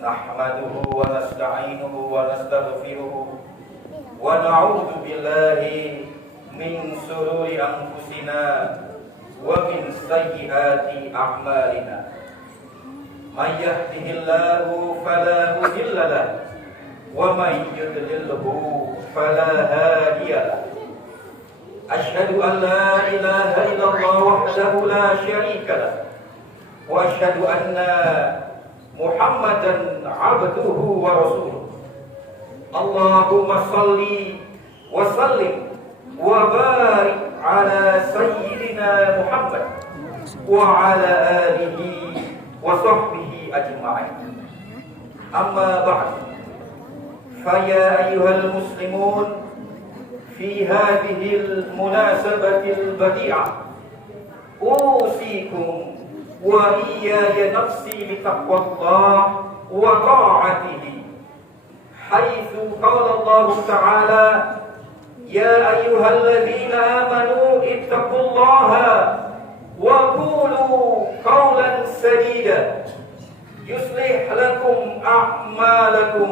نحمده ونستعينه ونستغفره ونعوذ بالله من شرور أنفسنا ومن سيئات أعمالنا من يهده الله فلا مضل له ومن يضلله فلا هادي له أشهد أن لا إله إلا الله وحده لا شريك له وأشهد أن محمدا عبده ورسوله اللهم صل وسلم وبارك على سيدنا محمد وعلى آله وصحبه أجمعين أما بعد فيا أيها المسلمون في هذه المناسبة البديعة أوصيكم وإياي نفسي بتقوى الله وطاعته حيث قال الله تعالى يا أيها الذين آمنوا اتقوا الله وقولوا قولا سديدا يصلح لكم أعمالكم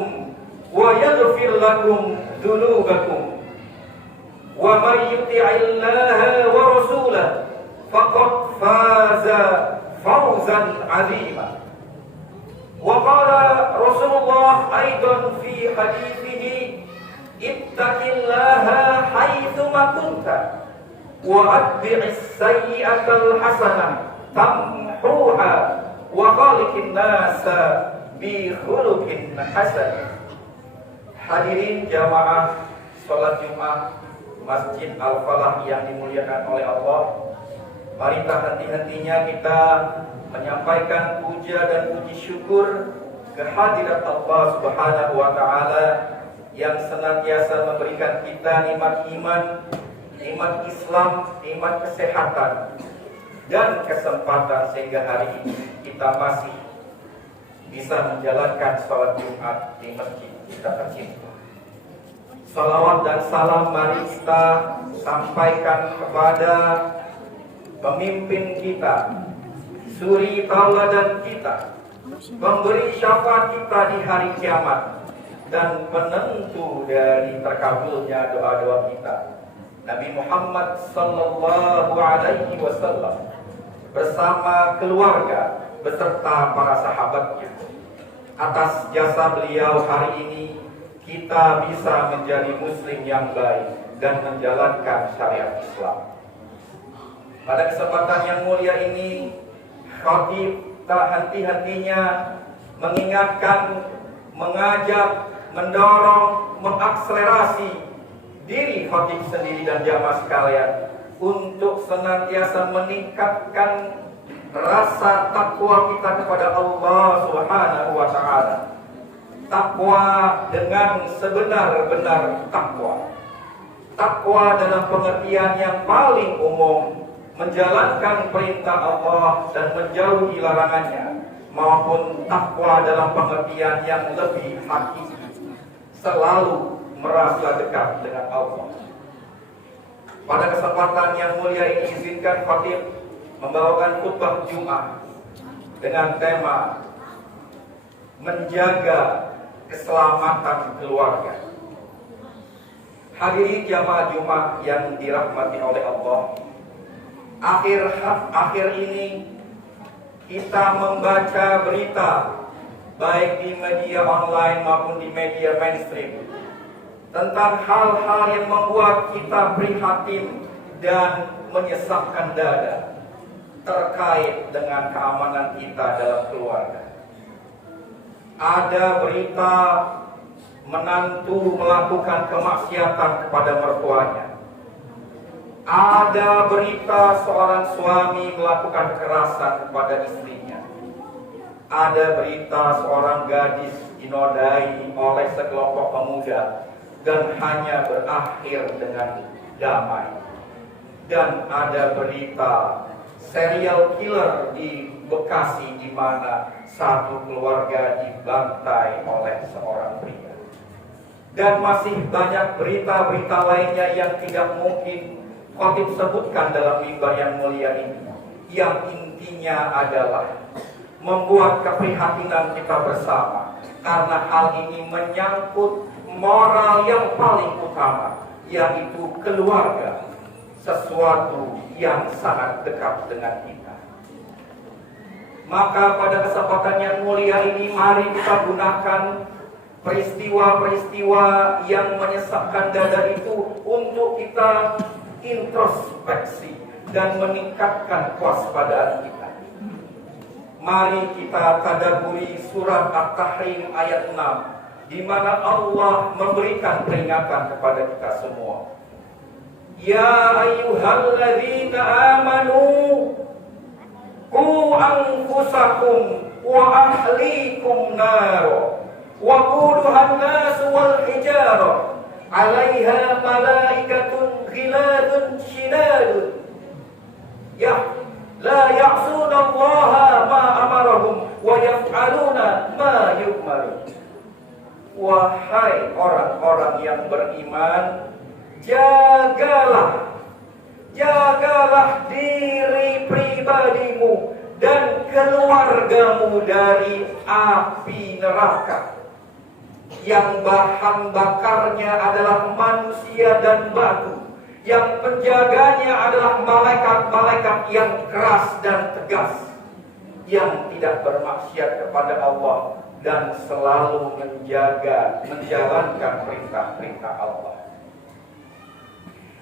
ويغفر لكم ذنوبكم ومن يطع الله ورسوله فقد فاز فوزا عظيما وقال رسول الله أيضا في حديثه اتق الله حيثما كنت وأتبع السيئة الحسنة تمحوها وخالق الناس بخلق حسن. Hadirin jamaah sholat Jumat Masjid Al-Falah yang dimuliakan oleh Allah, mari tak henti-hentinya kita menyampaikan puja dan puji syukur kehadirat Allah Subhanahu wa Ta'ala yang senantiasa memberikan kita nikmat iman, nikmat Islam, nikmat kesehatan dan kesempatan sehingga hari ini kita masih bisa menjalankan sholat Jumat di masjid kita tercinta. Salawat dan salam mari kita sampaikan kepada pemimpin kita, suri tauladan kita, pemberi syafaat kita di hari kiamat dan penentu dari terkabulnya doa-doa kita, Nabi Muhammad sallallahu alaihi wasallam bersama keluarga beserta para sahabatnya. Atas jasa beliau hari ini kita bisa menjadi muslim yang baik dan menjalankan syariat Islam. Pada kesempatan yang mulia ini, khatib tak henti-hentinya mengingatkan, mengajak, mendorong, mengakselerasi diri khatib sendiri dan jamaah sekalian untuk senantiasa meningkatkan rasa takwa kita kepada Allah Subhanahu wa Ta'ala. Takwa dengan sebenar-benar takwa. Takwa dalam pengertian yang paling umum, menjalankan perintah Allah dan menjauhi larangannya, maupun takwa dalam pengertian yang lebih hakiki, selalu merasa dekat dengan Allah. Pada kesempatan yang mulia ini izinkan khatib membawakan khutbah Jumat dengan tema menjaga keselamatan keluarga. Hadirin jamaah Jumat yang dirahmati oleh Allah, akhir ini kita membaca berita baik di media online maupun di media mainstream tentang hal-hal yang membuat kita prihatin dan menyesakkan dada terkait dengan keamanan kita dalam keluarga. Ada berita menantu melakukan kemaksiatan kepada mertuanya. Ada berita seorang suami melakukan kekerasan kepada istrinya. Ada berita seorang gadis dinodai oleh sekelompok pemuda dan hanya berakhir dengan damai. Dan ada berita serial killer di Bekasi di mana satu keluarga dibantai oleh seorang pria. Dan masih banyak berita-berita lainnya yang tidak mungkin khatib sebutkan dalam mimbar yang mulia ini, yang intinya adalah membuat keprihatinan kita bersama, karena hal ini menyangkut moral yang paling utama, yaitu keluarga, sesuatu yang sangat dekat dengan kita. Maka pada kesempatan yang mulia ini, mari kita gunakan peristiwa-peristiwa yang menyesakkan dada itu untuk kita introspeksi dan meningkatkan kewaspadaan kita. Mari kita tadabburi surat At-Tahrim ayat 6, di mana Allah memberikan peringatan kepada kita semua. Ya ayyuhalladzina amanu qu anfusakum wa ahlikum nar wa quduhan nas wal hijarah 'alaiha malaikatun ghiladun shidadun la ya'sunallaha ma amarahum wa yaf'aluna ma yu'marun. Wahai orang-orang yang beriman, jagalah diri pribadimu dan keluargamu dari api neraka yang bahan bakarnya adalah manusia dan batu, yang penjaganya adalah malaikat-malaikat yang keras dan tegas, yang tidak bermaksiat kepada Allah dan selalu menjalankan perintah-perintah Allah.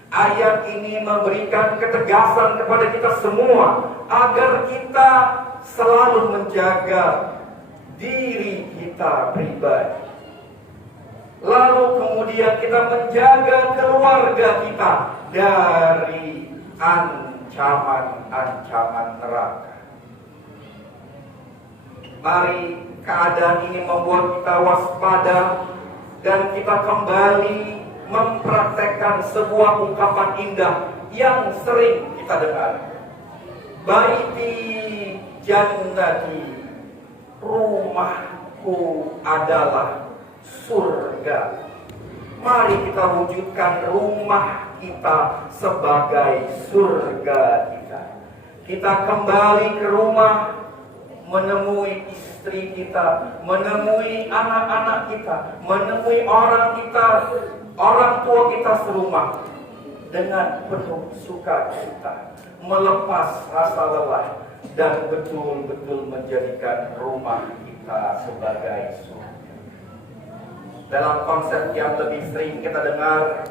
Ayat ini memberikan ketegasan kepada kita semua agar kita selalu menjaga diri kita pribadi. Lalu kemudian kita menjaga keluarga kita dari ancaman-ancaman neraka. Mari keadaan ini membuat kita waspada dan kita kembali mempraktekkan sebuah ungkapan indah yang sering kita dengar. Baiti jannati, rumahku adalah surga. Mari kita wujudkan rumah kita sebagai surga kita. Kita kembali ke rumah, menemui istri kita, menemui anak-anak kita, menemui orang tua kita serumah dengan penuh sukacita, melepas rasa lelah dan betul-betul menjadikan rumah kita sebagai surga. Dalam konsep yang lebih sering kita dengar,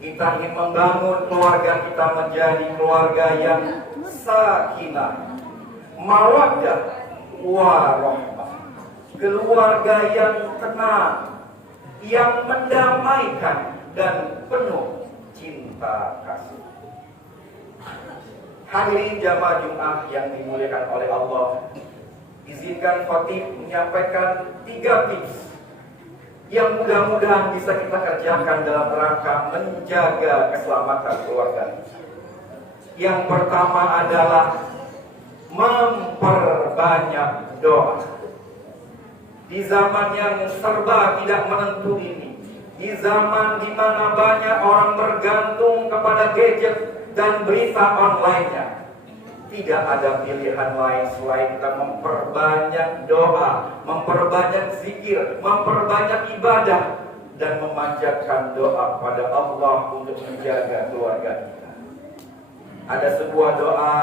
kita ingin membangun keluarga kita menjadi keluarga yang sakinah, mawaddah, warahmah, keluarga yang tenang, yang mendamaikan dan penuh cinta kasih. Hadirin jamaah Jumat yang dimuliakan oleh Allah, izinkan Khatib menyampaikan 3 tips yang mudah-mudahan bisa kita kerjakan dalam rangka menjaga keselamatan keluarga. Yang pertama adalah memperbanyak doa. Di zaman yang serba tidak menentu ini, di zaman di mana banyak orang bergantung kepada gadget dan berita online-nya, tidak ada pilihan lain selain kita memperbanyak doa, memperbanyak zikir, memperbanyak ibadah, dan memanjatkan doa pada Allah untuk menjaga keluarga kita. Ada sebuah doa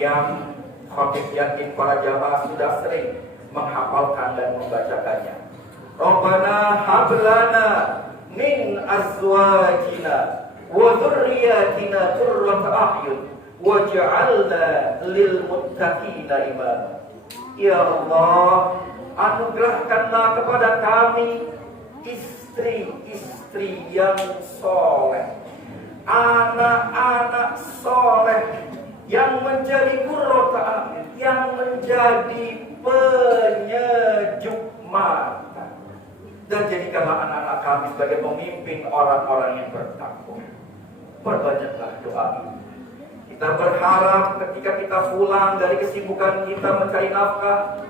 yang Khatib yakin para jamaah sudah sering menghafalkan dan membacakannya. Rabbana hablana min azwajina wa dzurriyyatina qurrata a'yun waj'alna lil muttaqina imama. Ya Allah, anugerahkanlah kepada kami istri-istri yang soleh, anak-anak soleh yang menjadi qurrata a'yun, yang menjadi penyejuk mata, dan jadikanlah anak-anak kami sebagai pemimpin orang-orang yang bertakwa. Perbanyaklah doa ini. Kita berharap ketika kita pulang dari kesibukan kita mencari nafkah,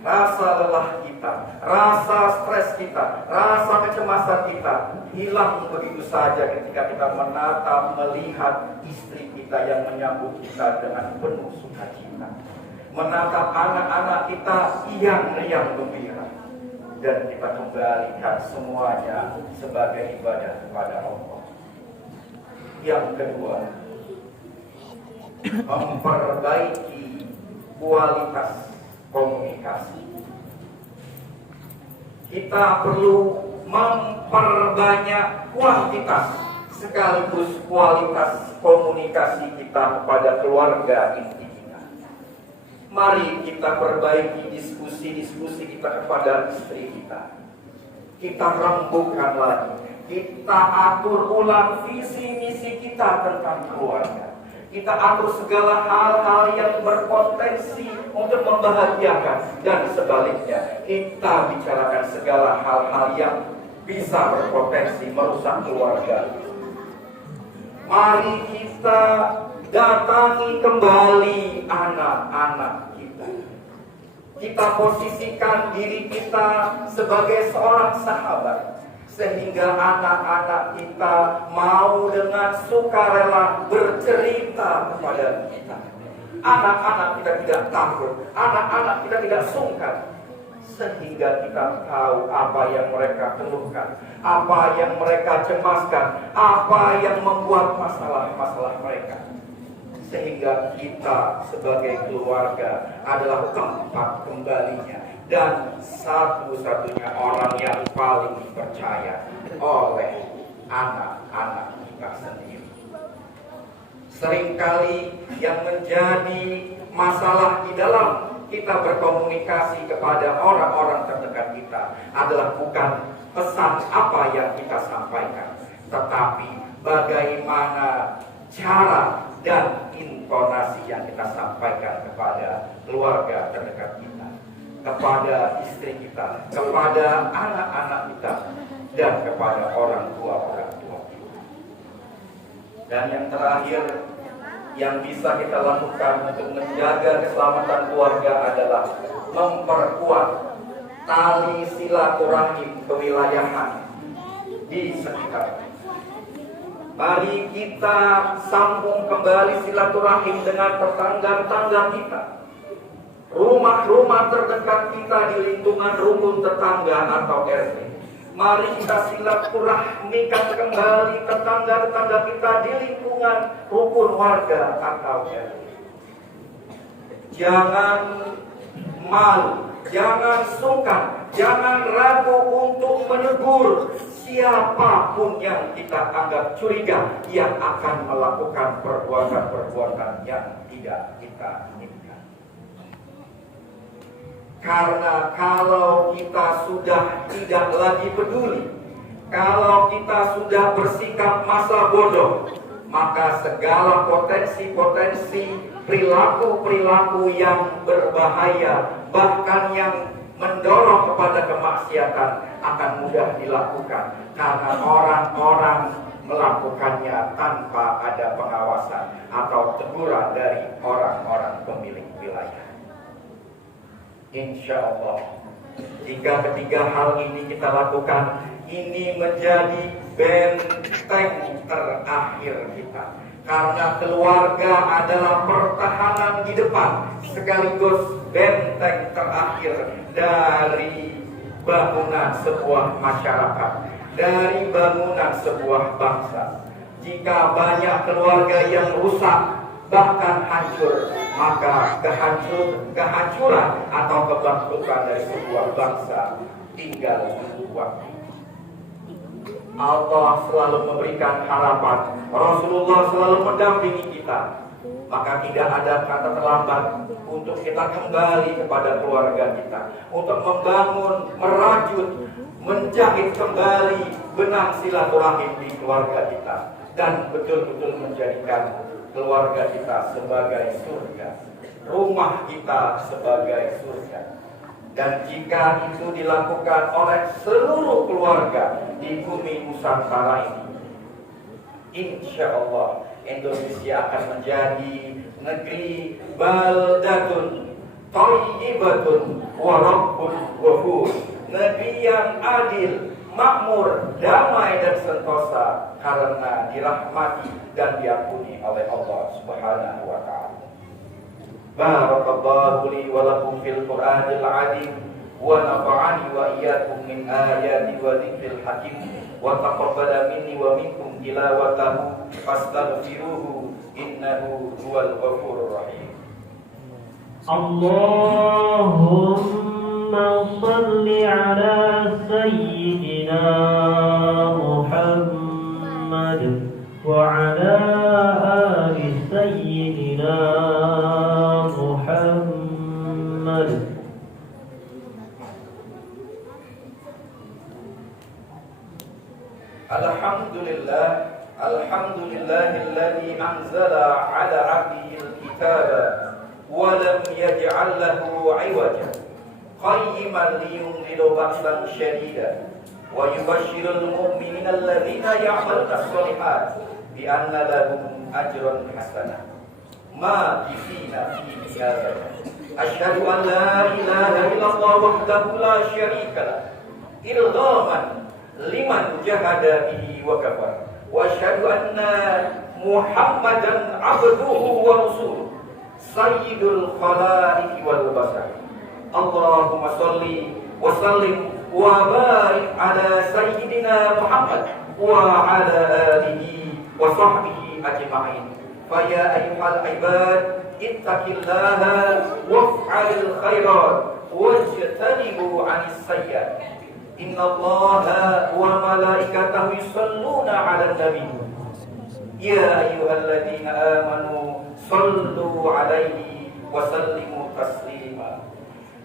rasa lelah kita, rasa stres kita, rasa kecemasan kita hilang begitu saja ketika kita menatap, melihat istri kita yang menyambut kita dengan penuh sukacita. menatap anak-anak kita yang riang gembira, dan kita kembalikan semuanya sebagai ibadah kepada Allah. Yang kedua, memperbaiki kualitas komunikasi. Kita perlu memperbanyak kuantitas sekaligus kualitas komunikasi kita kepada keluarga inti kita. Mari kita perbaiki diskusi-diskusi kita kepada istri kita. Kita rembukan lagi, kita atur ulang visi misi kita tentang keluarga. Kita atur segala hal-hal yang berpotensi untuk membahagiakan, dan sebaliknya kita bicarakan segala hal-hal yang bisa berpotensi merusak keluarga. Mari kita datangi kembali anak-anak kita. Kita posisikan diri kita sebagai seorang sahabat, sehingga anak-anak kita mau dengan sukarela bercerita kepada kita. Anak-anak kita tidak takut, anak-anak kita tidak sungkan, sehingga kita tahu apa yang mereka keluhkan, apa yang mereka cemaskan, apa yang membuat masalah-masalah mereka. Sehingga kita sebagai keluarga adalah tempat kembalinya dan satu-satunya orang yang paling dipercaya oleh anak-anak kita sendiri. Seringkali yang menjadi masalah di dalam kita berkomunikasi kepada orang-orang terdekat kita adalah bukan pesan apa yang kita sampaikan, tetapi bagaimana cara dan intonasi yang kita sampaikan kepada keluarga terdekat kita, kepada istri kita, kepada anak-anak kita, dan kepada orang tua kita. Dan yang terakhir yang bisa kita lakukan untuk menjaga keselamatan keluarga adalah memperkuat tali silaturahim kewilayahan di sekitar. Mari kita sambung kembali silaturahim dengan tetangga-tetangga kita, rumah-rumah terdekat kita di lingkungan rukun tetangga atau RT. Mari kita silaturahmikan kembali tetangga-tetangga kita di lingkungan rukun warga atau RT. Jangan malu, jangan sungkan, jangan ragu untuk menegur siapapun yang kita anggap curiga yang akan melakukan perbuatan-perbuatan yang tidak kita inginkan. Karena kalau kita sudah tidak lagi peduli, kalau kita sudah bersikap masa bodoh, maka segala potensi-potensi perilaku-perilaku yang berbahaya, bahkan yang mendorong kepada kemaksiatan akan mudah dilakukan, karena orang-orang melakukannya tanpa ada pengawasan atau teguran dari orang-orang pemilik wilayah. Insya Allah, jika ketiga hal ini kita lakukan, ini menjadi benteng terakhir kita. Karena keluarga adalah pertahanan di depan, sekaligus benteng terakhir dari bangunan sebuah masyarakat, dari bangunan sebuah bangsa. Jika banyak keluarga yang rusak, bahkan hancur, maka kehancuran atau kebangkrutan dari sebuah bangsa tinggal menunggu waktu. Allah selalu memberikan harapan, Rasulullah selalu mendampingi kita. Maka tidak ada kata terlambat untuk kita kembali kepada keluarga kita, untuk membangun, merajut, menjahit kembali benang silaturahim di keluarga kita, dan betul-betul menjadikan keluarga kita sebagai surga, rumah kita sebagai surga. Dan jika itu dilakukan oleh seluruh keluarga di bumi Nusantara ini, insya Allah Indonesia akan menjadi negeri baldatun thayyibatun wa rabbun ghafur, negeri yang adil, makmur, damai dan sentosa karena dirahmati dan diampuni oleh Allah Subhanahu wa taala. Barakallahu li wa lakum fil Qur'anil 'azim wa nafa'ani wa iyyakum min ayati wa dzikril hakim wa taqabbala minni wa minkum tilawatahu fastaghfiruhu innahu huwal ghafurur rahim. Allahumma salli ala sayyidina Muhammad wa ala ali sayyidina Muhammad. Alhamdulillahilladzi anzala ala 'abdihil kitaba wa lam yaj'al lahu 'iwaja qayyiman liyunziru ba'san syadida wa yubashshirul mu'minina alladzina ya'maluna shalihat bi anna lahum ajran hasanah ma fina fihi abada. Asyhadu an la ilaha illallah wahdahu la syarika lah ilghaman liman jahada bihi wa kafar wa asyhadu anna Muhammadan abduhu wa rasuluh sayyidul khalaiqi wal bashar. Allahumma salli wa sallim wa barik ala sayyidina Muhammad wa ala alihi wa sahbihi ajma'in. Fa ya ayyuhal ibad ittaqillaha waf'alil khairat wajtanibu 'anis sayyi'at. Innallaha wa malaikatahu yusholluna 'alan nabi. Ya ayyuhalladzina amanu shallu 'alaihi wa sallimu taslima.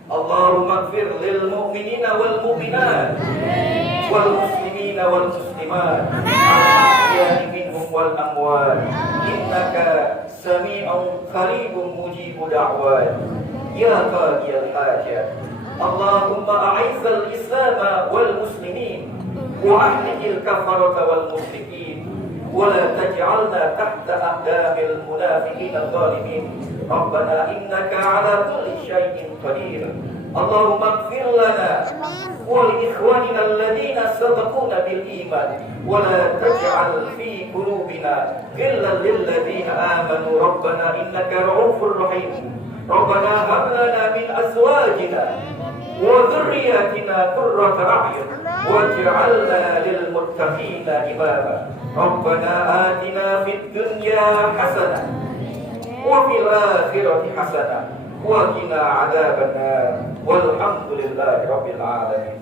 Allahumma ighfir lil mu'minina wal mu'minat wal muslimina wal muslimat al-ahya'i minhum wal amwat innaka sami'un qaribun mujibu da'wat ya qadiyal hajat. Allahumma a'izzal Islam wal muslimin wa ahlikil kafarata wal musyrikin wa la taj'alna tahta aqdamil munafiqin adh-dhalimin. Rabbana innaka 'ala kulli syai'in qadir. Allahumma ighfir lana wa li ikhwanina alladhina sabaquna bil iman wa la taj'al fi qulubina ghillan lil ladzina amanu. Rabbana innaka ra'ufur rahim. Rabbana hab lana min azwajina wa dhurriyyatina qurrata a'yun waj'alna lil muttaqina imama. Rabbana atina fid dunya hasanah wa fil akhirati hasanah wa qina 'adzabannar. Walhamdulillahi rabbil alamin.